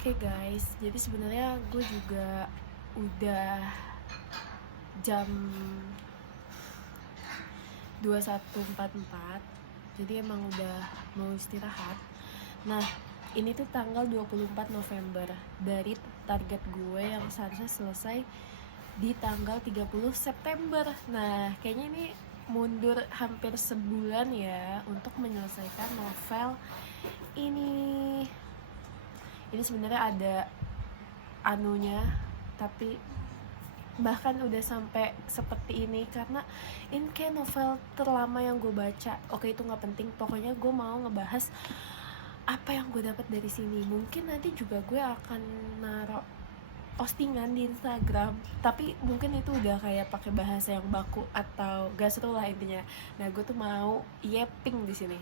Oke guys, jadi sebenarnya gue juga udah jam 21.44. Jadi emang udah mau istirahat. Nah, ini tuh tanggal 24 November dari target gue yang seharusnya selesai di tanggal 30 September. Nah, kayaknya ini mundur hampir sebulan ya untuk menyelesaikan novel ini. Ini sebenarnya ada anunya, tapi bahkan udah sampai seperti ini karena ini kayak novel terlama yang gue baca. Oke, itu nggak penting, pokoknya gue mau ngebahas apa yang gue dapat dari sini. Mungkin nanti juga gue akan naruh postingan di Instagram, tapi mungkin itu udah kayak pakai bahasa yang baku atau gak seru lah intinya. Nah, gue tuh mau yeping di sini.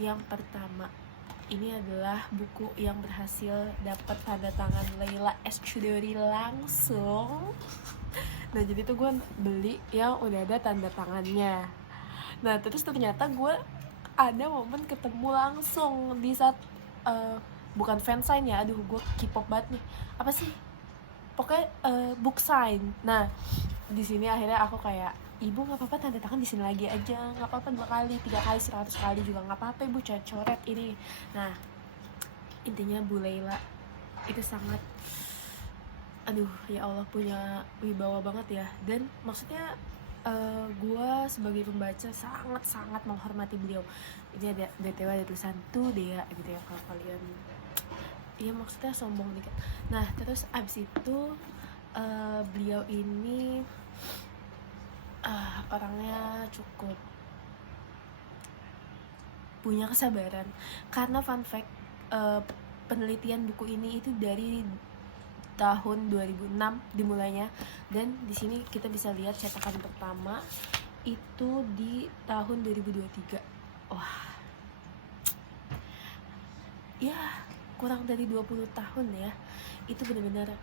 Yang pertama, ini adalah buku yang berhasil dapat tanda tangan Leila S. Chudori langsung. Nah, jadi tuh gue beli yang udah ada tanda tangannya. Nah, terus ternyata gue ada momen ketemu langsung di saat bukan fansign ya, aduh gue K-pop banget nih. Apa sih? Pokoknya book sign. Nah, di sini akhirnya aku kayak, ibu nggak apa-apa tanda tangan di sini lagi aja, nggak apa-apa 2 kali, 3 kali, 100 kali juga nggak apa-apa, ibu coret ini. Nah, intinya Bu Leila itu sangat, aduh ya Allah, punya wibawa banget ya. Dan maksudnya gue sebagai pembaca sangat menghormati beliau. Ini ada BTW ada tulisan tuh dia gitu ya, kalau kalian ya maksudnya sombong dikit. Nah, terus abis itu beliau ini orangnya cukup punya kesabaran. Karena fun fact, penelitian buku ini itu dari tahun 2006 dimulainya, dan di sini kita bisa lihat cetakan pertama itu di tahun 2023. Wah, ya kurang dari 20 tahun ya. Itu benar-benar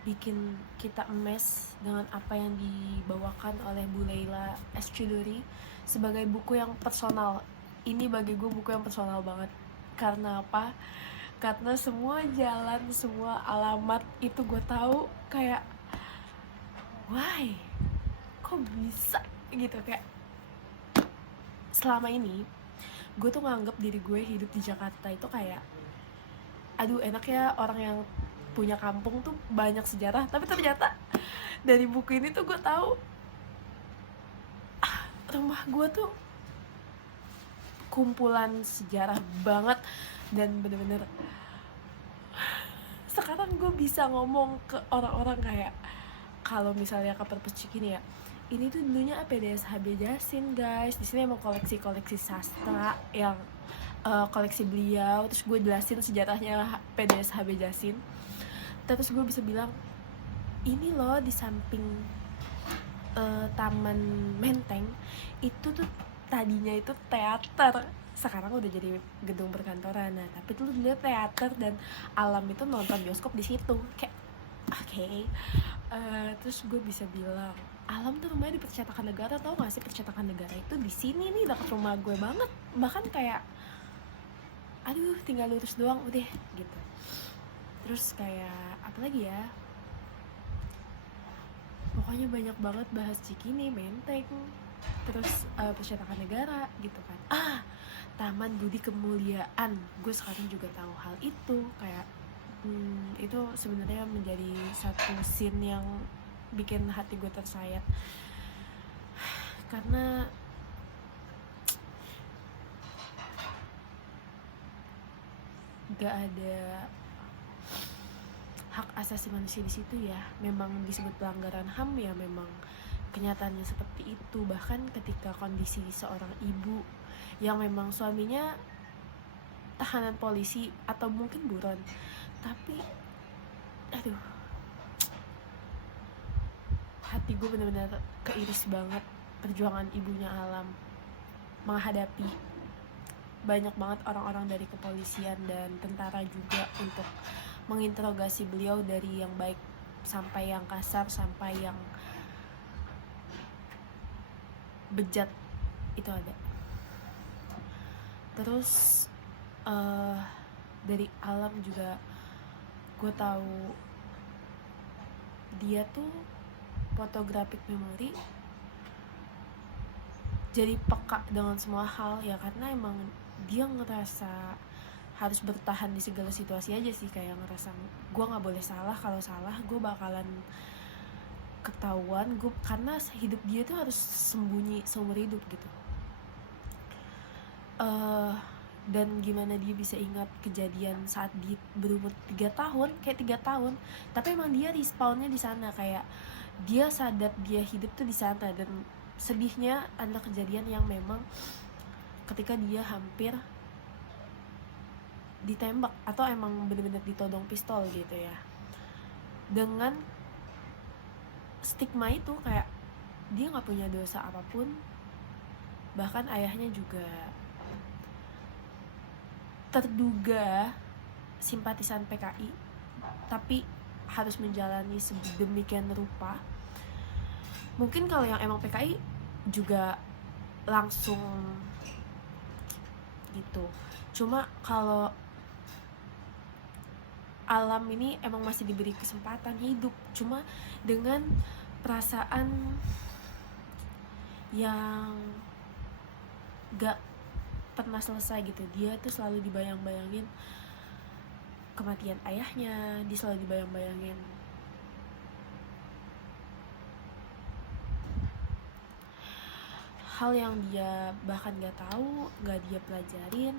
bikin kita emes dengan apa yang dibawakan oleh Bu Leila S. Chudori sebagai buku yang personal. Ini bagi gue buku yang personal banget. Karena apa? Karena semua jalan, semua alamat itu gue tahu. Kayak why? Kok bisa? Gitu, kayak selama ini gue tuh nganggep diri gue hidup di Jakarta itu kayak, aduh enak ya orang yang punya kampung tuh banyak sejarah. Tapi ternyata dari buku ini tuh gue tahu rumah gue tuh kumpulan sejarah banget. Dan bener-bener sekarang gue bisa ngomong ke orang-orang kayak, kalau misalnya ke Perpus ini ya, ini tuh dulunya PDS HB Jasin guys. Di sini emang koleksi sastra yang koleksi beliau. Terus gue jelasin sejarahnya PDS HB Jasin. Terus gue bisa bilang, ini loh di samping Taman Menteng itu tuh tadinya itu teater, sekarang udah jadi gedung perkantoran. Nah, tapi dulu dia teater dan alam itu nonton bioskop di situ. Kayak oke. Terus gue bisa bilang, alam tuh rumahnya di Percetakan Negara. Tau gak sih Percetakan Negara itu di sini nih, dekat rumah gue banget. Bahkan kayak aduh tinggal lurus doang udah gitu. Terus kayak apa lagi ya, pokoknya banyak banget bahas Cikini, Menteng, terus Percetakan Negara gitu kan. Taman Budi Kemuliaan, gue sekarang juga tahu hal itu. Kayak itu sebenarnya menjadi satu scene yang bikin hati gue tersayat. Karena gak ada hak asasi manusia di situ ya. Memang disebut pelanggaran HAM ya, memang kenyataannya seperti itu. Bahkan ketika kondisi seorang ibu yang memang suaminya tahanan polisi atau mungkin buron, tapi aduh, hati gue benar-benar keiris banget perjuangan ibunya Alam menghadapi banyak banget orang-orang dari kepolisian dan tentara juga untuk menginterogasi beliau, dari yang baik sampai yang kasar sampai yang bejat itu ada. Terus dari Alam juga gue tahu dia tuh photographic memory, jadi peka dengan semua hal ya, karena emang dia ngerasa harus bertahan di segala situasi aja sih, kayak ngerasa gue nggak boleh salah, kalau salah gue bakalan ketahuan, gue karena hidup dia tuh harus sembunyi seumur hidup gitu. Dan gimana dia bisa ingat kejadian saat dia berumur 3 tahun, kayak 3 tahun, tapi emang dia respawnnya di sana, kayak dia sadar dia hidup tuh di sana. Dan sedihnya adalah kejadian yang memang ketika dia hampir ditembak atau emang bener-bener ditodong pistol gitu ya, dengan stigma itu kayak dia nggak punya dosa apapun, bahkan ayahnya juga terduga simpatisan PKI tapi harus menjalani sedemikian rupa. Mungkin kalau yang emang PKI juga langsung gitu, cuma kalau Alam ini emang masih diberi kesempatan hidup, cuma dengan perasaan yang gak pernah selesai gitu. Dia tuh selalu dibayang-bayangin kematian ayahnya, dia selalu dibayang-bayangin hal yang dia bahkan gak tahu, gak dia pelajarin,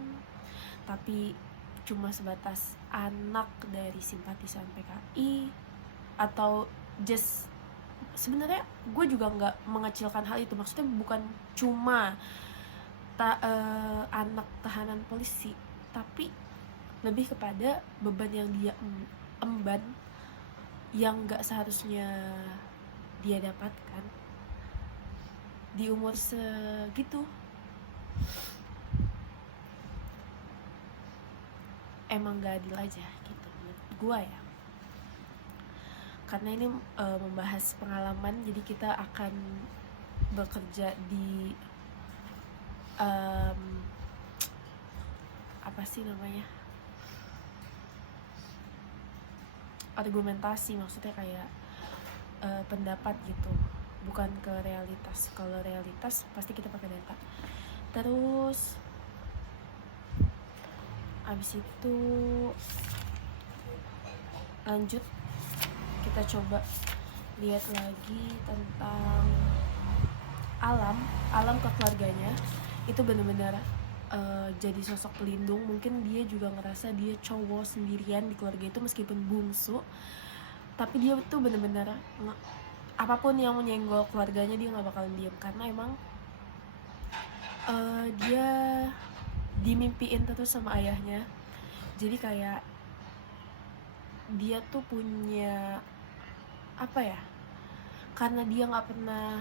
tapi cuma sebatas anak dari simpatisan PKI atau just, sebenarnya gue juga nggak mengecilkan hal itu, maksudnya bukan cuma anak tahanan polisi, tapi lebih kepada beban yang dia emban yang nggak seharusnya dia dapatkan di umur segitu. Emang gak adil aja gitu menurut gue ya. Karena ini membahas pengalaman, jadi kita akan bekerja di apa sih namanya, argumentasi, maksudnya kayak pendapat gitu, bukan ke realitas. Kalau realitas pasti kita pakai data. Terus abis itu lanjut, kita coba lihat lagi tentang Alam ke keluarganya. Itu benar-benar jadi sosok pelindung. Mungkin dia juga ngerasa dia cowok sendirian di keluarga itu meskipun bungsu, tapi dia tuh benar-benar apapun yang menyenggol keluarganya dia nggak bakalan diem, karena emang dia dimimpiin terus sama ayahnya. Jadi kayak dia tuh punya apa ya, karena dia nggak pernah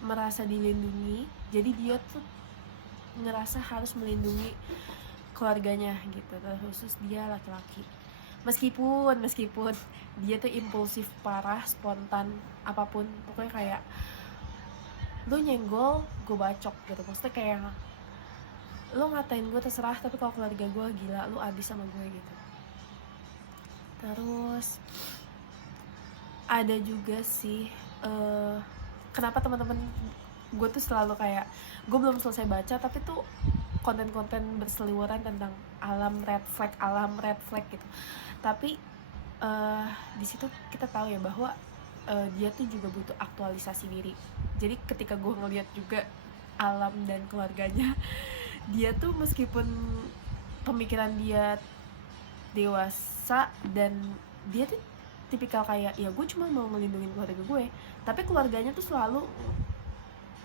merasa dilindungi, jadi dia tuh ngerasa harus melindungi keluarganya gitu, terkhusus dia laki-laki. Meskipun dia tuh impulsif parah, spontan, apapun pokoknya kayak lu nyenggol gue bacok gitu, maksudnya kayak lu ngatain gue terserah, tapi kalau keluarga gue gila lu abis sama gue gitu. Terus ada juga sih kenapa teman-teman gue tuh selalu kayak, gue belum selesai baca tapi tuh konten-konten berseliweran tentang Alam red flag gitu. Tapi di situ kita tahu ya bahwa dia tuh juga butuh aktualisasi diri. Jadi ketika gue ngeliat juga Alam dan keluarganya, dia tuh meskipun pemikiran dia dewasa dan dia tuh tipikal kayak, ya gue cuma mau ngelindungin keluarga gue, tapi keluarganya tuh selalu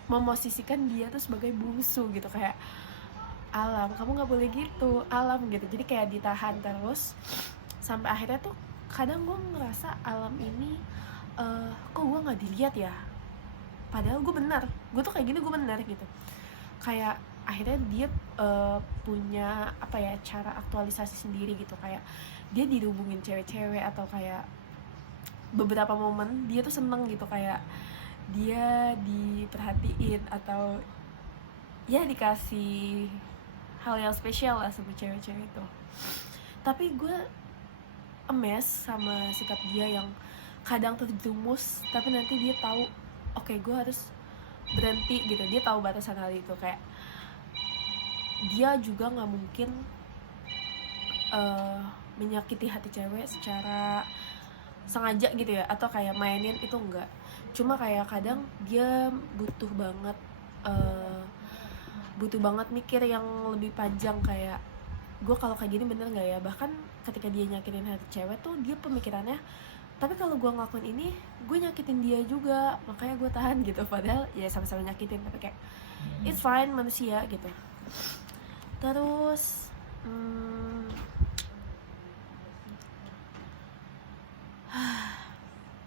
memosisikan dia tuh sebagai bungsu gitu, kayak Alam kamu nggak boleh gitu, Alam gitu. Jadi kayak ditahan terus sampai akhirnya tuh kadang gue ngerasa Alam ini kok gue nggak dilihat ya, padahal gue benar, gue tuh kayak gini gue benar gitu. Kayak akhirnya dia punya apa ya, cara aktualisasi sendiri gitu, kayak dia dihubungin cewek-cewek atau kayak beberapa momen dia tuh seneng gitu, kayak dia diperhatiin atau ya dikasih hal yang spesial lah sama cewek-cewek itu. Tapi gue amazed sama sikap dia yang kadang terjerumus tapi nanti dia tahu oke, gue harus berhenti gitu. Dia tahu batasan hal itu, kayak dia juga nggak mungkin menyakiti hati cewek secara sengaja gitu ya, atau kayak mainin, itu enggak. Cuma kayak kadang dia butuh banget mikir yang lebih panjang, kayak gue kalau kayak gini bener nggak ya. Bahkan ketika dia nyakitin hati cewek tuh dia pemikirannya, tapi kalau gue ngelakuin ini gue nyakitin dia juga, makanya gue tahan gitu. Padahal ya sama-sama nyakitin, tapi kayak it's fine, manusia gitu. Terus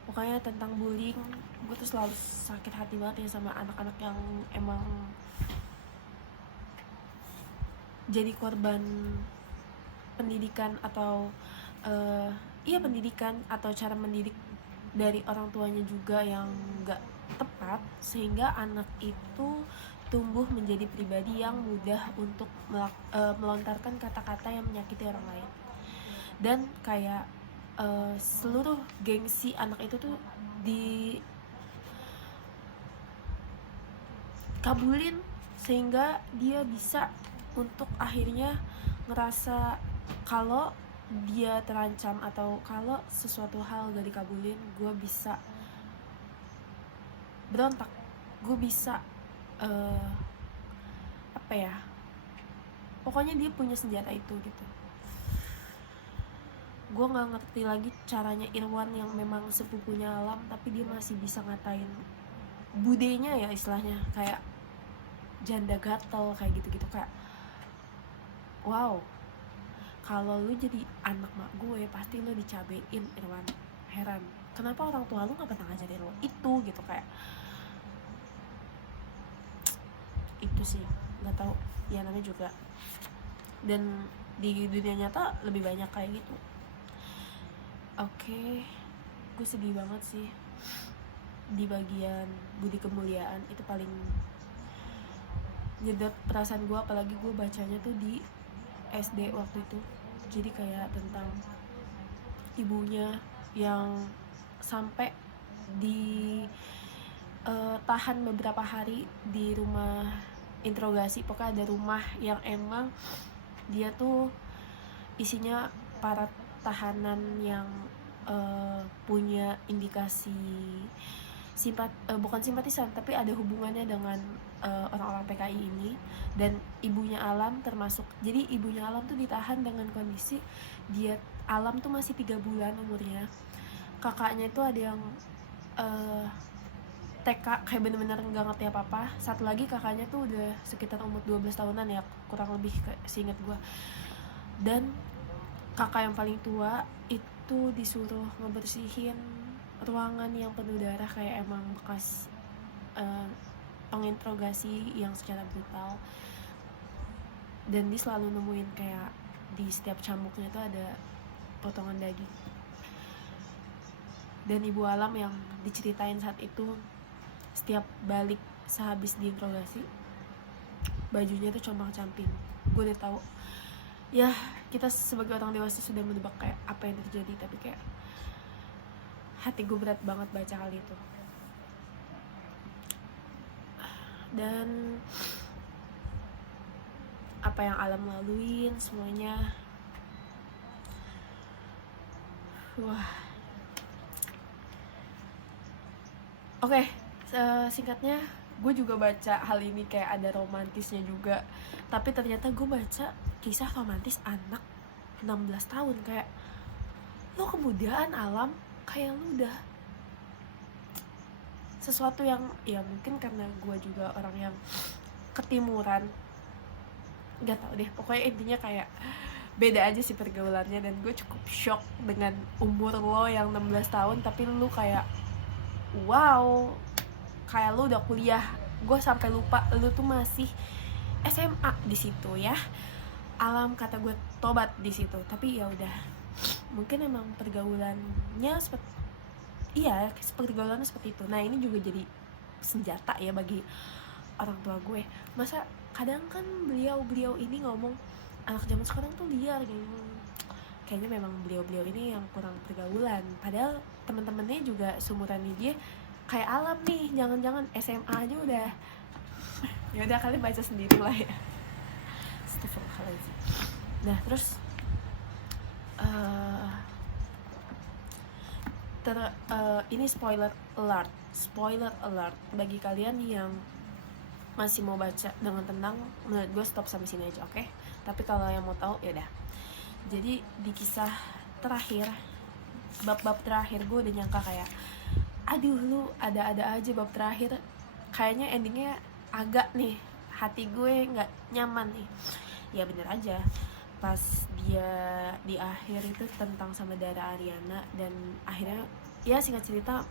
pokoknya tentang bullying, gue tuh selalu sakit hati banget ya sama anak-anak yang emang jadi korban pendidikan atau pendidikan atau cara mendidik dari orang tuanya juga yang gak tepat, sehingga anak itu tumbuh menjadi pribadi yang mudah untuk melontarkan kata-kata yang menyakiti orang lain. Dan kayak seluruh gengsi anak itu tuh dikabulin, sehingga dia bisa untuk akhirnya ngerasa kalau dia terancam atau kalau sesuatu hal gak dikabulin, gue bisa berontak, gue bisa pokoknya dia punya senjata itu gitu. Gue nggak ngerti lagi caranya Irwan yang memang sepupunya Alam, tapi dia masih bisa ngatain budenya ya istilahnya, kayak janda gatel kayak gitu-gitu. Kayak wow, kalau lu jadi anak mak gue pasti lu dicabein, Irwan. Heran kenapa orang tua lu nggak pernah ngajarin lo itu gitu. Kayak itu sih, nggak tahu ya, namanya juga. Dan di dunia nyata lebih banyak kayak gitu. Oke, gue sedih banget sih di bagian budi kemuliaan, itu paling nyedot perasaan gue. Apalagi gue bacanya tuh di SD waktu itu. Jadi kayak tentang ibunya yang sampai tahan beberapa hari di rumah interogasi. Pokoknya ada rumah yang emang dia tuh isinya para tahanan yang punya indikasi bukan simpatisan, tapi ada hubungannya dengan orang-orang PKI ini. Dan ibunya Alam termasuk. Jadi ibunya Alam tuh ditahan dengan kondisi Alam tuh masih 3 bulan umurnya. Kakaknya itu ada yang TK, kayak bener-bener gak ngerti apa-apa. Satu lagi kakaknya tuh udah sekitar umur 12 tahunan ya, kurang lebih seinget gue. Dan kakak yang paling tua itu disuruh ngebersihin ruangan yang penuh darah, kayak emang bekas penginterogasi yang secara brutal. Dan dia selalu nemuin kayak di setiap cambuknya itu ada potongan daging. Dan ibu Alam yang diceritain saat itu, setiap balik sehabis diinterogasi, bajunya tuh compang-camping. Gue udah tahu ya, kita sebagai orang dewasa sudah menebak kayak apa yang terjadi, tapi kayak hati gue berat banget baca hal itu. Dan apa yang Alam laluin semuanya, wah. Oke, singkatnya gue juga baca hal ini kayak ada romantisnya juga. Tapi ternyata gue baca kisah romantis anak 16 tahun. Kayak lo kemudian Alam, kayak lo udah sesuatu yang ya mungkin karena gue juga orang yang ketimuran, gak tau deh, pokoknya intinya kayak beda aja sih pergaulannya. Dan gue cukup shock dengan umur lo yang 16 tahun tapi lo kayak wow, kayak lu udah kuliah. Gue sampai lupa lu tuh masih SMA di situ ya. Alam kata gue tobat di situ. Tapi ya udah, mungkin emang pergaulannya pergaulannya seperti itu. Nah ini juga jadi senjata ya bagi orang tua gue. Masa kadang kan beliau ini ngomong anak zaman sekarang tuh liar gitu. Kayaknya memang beliau ini yang kurang pergaulan, padahal teman-temannya juga seumurannya dia kayak Alam nih, jangan-jangan SMA aja udah. Ya udah, kalian baca sendiri lah ya. Astagfirullahaladzim. Nah terus ini spoiler alert bagi kalian yang masih mau baca dengan tenang. Menurut gue stop sampai sini aja, oke? Tapi kalau yang mau tahu ya udah. Jadi di kisah terakhir, bab terakhir, gue udah nyangka kayak aduh lu ada aja bab terakhir, kayaknya endingnya agak nih hati gue nggak nyaman nih. Ya bener aja, pas dia di akhir itu tentang sama Dara Ariana, dan akhirnya ya singkat cerita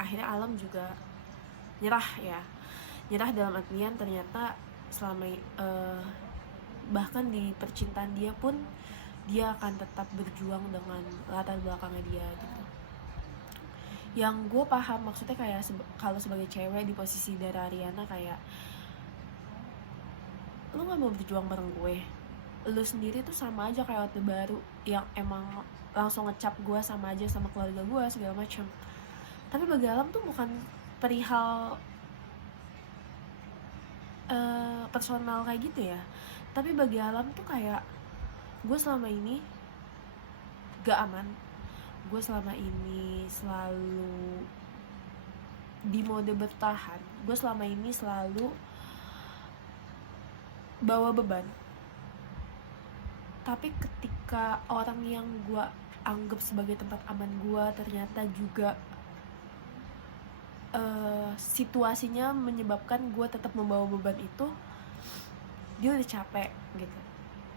akhirnya Alam juga nyerah dalam artian ternyata selama bahkan di percintaan dia pun dia akan tetap berjuang dengan latar belakangnya dia gitu. Yang gue paham maksudnya kayak kalau sebagai cewek di posisi Dara Ariana, kayak lu nggak mau berjuang bareng gue, lu sendiri tuh sama aja kayak Orde Baru yang emang langsung ngecap gue sama aja sama keluarga gue segala macam. Tapi bagi Alam tuh bukan perihal personal kayak gitu ya, tapi bagi Alam tuh kayak gue selama ini gak aman, gue selama ini selalu di mode bertahan, gue selama ini selalu bawa beban. Tapi ketika orang yang gue anggap sebagai tempat aman gue ternyata juga situasinya menyebabkan gue tetap membawa beban itu, dia udah capek gitu.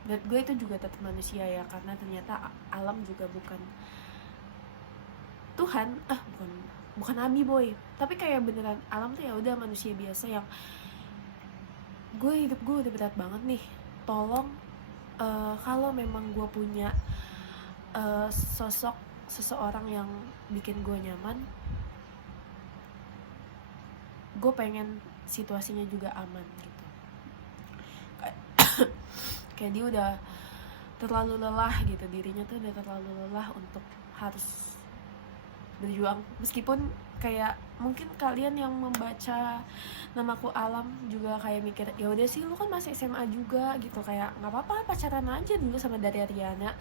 Dan gue itu juga tetap manusia ya, karena ternyata Alam juga bukan Tuhan, bukan nabi boy, tapi kayak beneran Alam tuh ya udah manusia biasa yang hidup gue udah berat banget nih. Tolong kalau memang gue punya sosok seseorang yang bikin gue nyaman, gue pengen situasinya juga aman gitu. Kayak dia udah terlalu lelah gitu, dirinya tuh udah terlalu lelah untuk harus berjuang. Meskipun kayak mungkin kalian yang membaca Namaku Alam juga kayak mikir ya udah sih lu kan masih SMA juga gitu, kayak nggak apa-apa pacaran aja dulu sama Dara Ariana,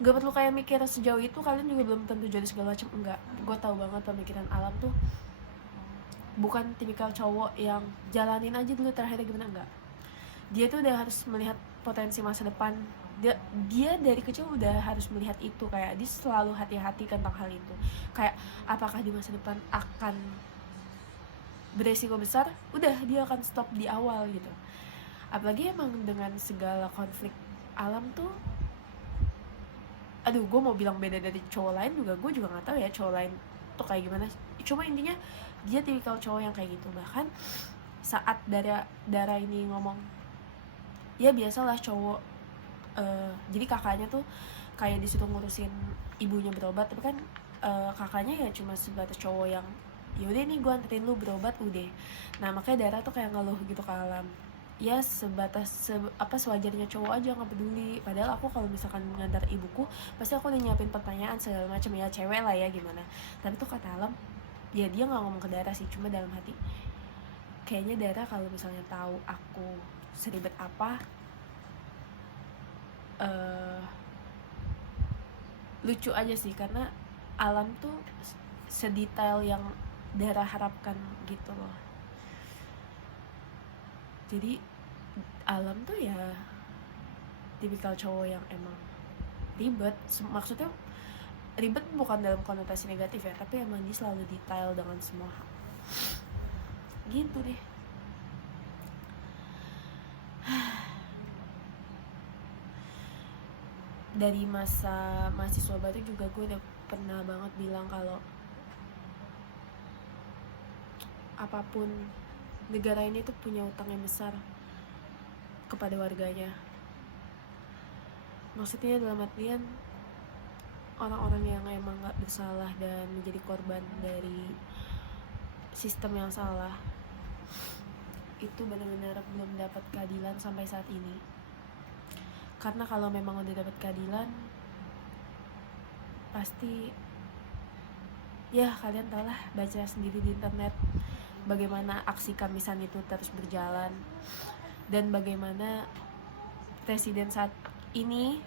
nggak perlu kayak mikir sejauh itu, kalian juga belum tentu jodoh segala macam. Enggak, gue tahu banget pemikiran Alam tuh bukan tipikal cowok yang jalanin aja dulu terakhirnya gimana, enggak. Dia tuh udah harus melihat potensi masa depan. Dia dari kecil udah harus melihat itu, kayak dia selalu hati-hati tentang hal itu. Kayak apakah di masa depan akan beresiko besar, udah dia akan stop di awal gitu. Apalagi emang dengan segala konflik Alam tuh, aduh gue mau bilang beda dari cowok lain juga, gue juga nggak tahu ya cowok lain tuh kayak gimana. Cuma intinya dia tipikal cowok yang kayak gitu. Bahkan saat Dara ini ngomong, ya biasalah cowok, jadi kakaknya tuh kayak disitu ngurusin ibunya berobat, tapi kan kakaknya ya cuma sebatas cowok yang yaudah nih gue anterin lu berobat udah. Nah makanya Dara tuh kayak ngeluh gitu ke Alam, ya sebatas sewajarnya cowok aja, nggak peduli. Padahal aku kalau misalkan ngantar ibuku pasti aku udah nyiapin pertanyaan segala macam, ya cewek lah ya gimana. Tapi tuh kata Alam, ya dia nggak ngomong ke Dara sih, cuma dalam hati kayaknya Dara kalau misalnya tahu aku seribet apa, lucu aja sih, karena Alam tuh sedetail yang Dara harapkan gitu loh. Jadi Alam tuh ya tipikal cowok yang emang ribet. Maksudnya ribet bukan dalam konotasi negatif ya, tapi emang dia selalu detail dengan semua hal gitu deh. Dari masa mahasiswa baru juga gue udah pernah banget bilang kalau apapun, negara ini tuh punya utang yang besar kepada warganya. Maksudnya dalam artian orang-orang yang emang gak bersalah dan menjadi korban dari sistem yang salah, itu benar-benar belum dapat keadilan sampai saat ini. Karena kalau memang udah dapat keadilan, pasti ya kalian tau lah, baca sendiri di internet bagaimana aksi Kamisan itu terus berjalan, dan bagaimana presiden saat ini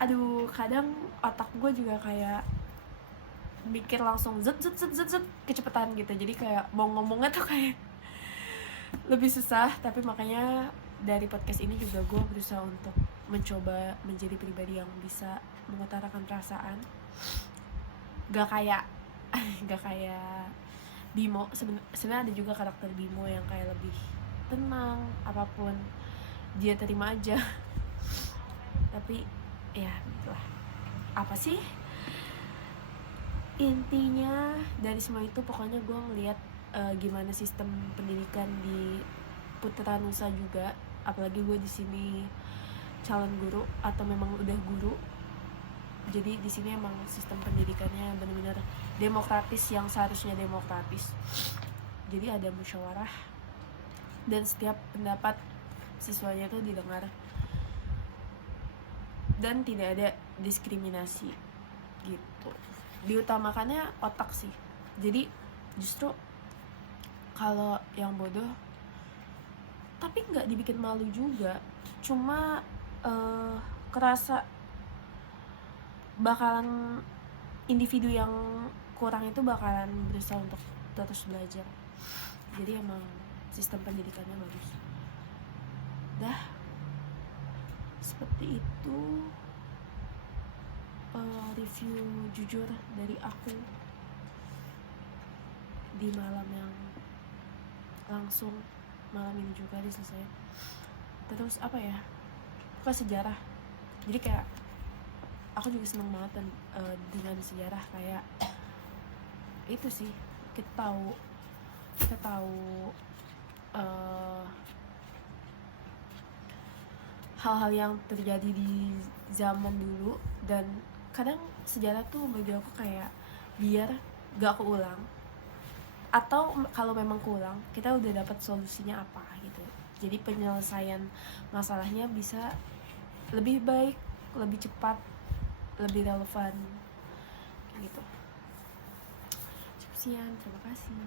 aduh, kadang otak gue juga kayak mikir langsung zet kecepetan gitu, jadi kayak mau ngomongnya tuh kayak lebih susah. Tapi makanya dari podcast ini juga gue berusaha untuk mencoba menjadi pribadi yang bisa mengutarakan perasaan, gak kayak gak kayak Bimo. Sebenarnya ada juga karakter Bimo yang kayak lebih tenang, apapun dia terima aja. Tapi ya itulah, apa sih intinya dari semua itu. Pokoknya gue ngeliat gimana sistem pendidikan di Putra Nusa juga, apalagi gue di sini calon guru atau memang udah guru. Jadi di sini emang sistem pendidikannya benar-benar demokratis, yang seharusnya demokratis. Jadi ada musyawarah dan setiap pendapat siswanya itu didengar dan tidak ada diskriminasi gitu. Diutamakannya otak sih. Jadi justru kalau yang bodoh tapi nggak dibikin malu juga, cuma kerasa bakalan individu yang kurang itu bakalan berusaha untuk terus belajar. Jadi emang sistem pendidikannya bagus. Dah, seperti itu review jujur dari aku di malam yang langsung malam ini juga diselesaikan. Terus apa ya, bukan sejarah, jadi kayak aku juga seneng banget dengan sejarah. Kayak itu sih, kita tahu hal-hal yang terjadi di zaman dulu. Dan kadang sejarah tuh bagi aku kayak biar gak keulang, atau kalau memang keulang kita udah dapat solusinya apa gitu. Jadi penyelesaian masalahnya bisa lebih baik, lebih cepat, lebih relevan gitu. Cukup sekian, terima kasih.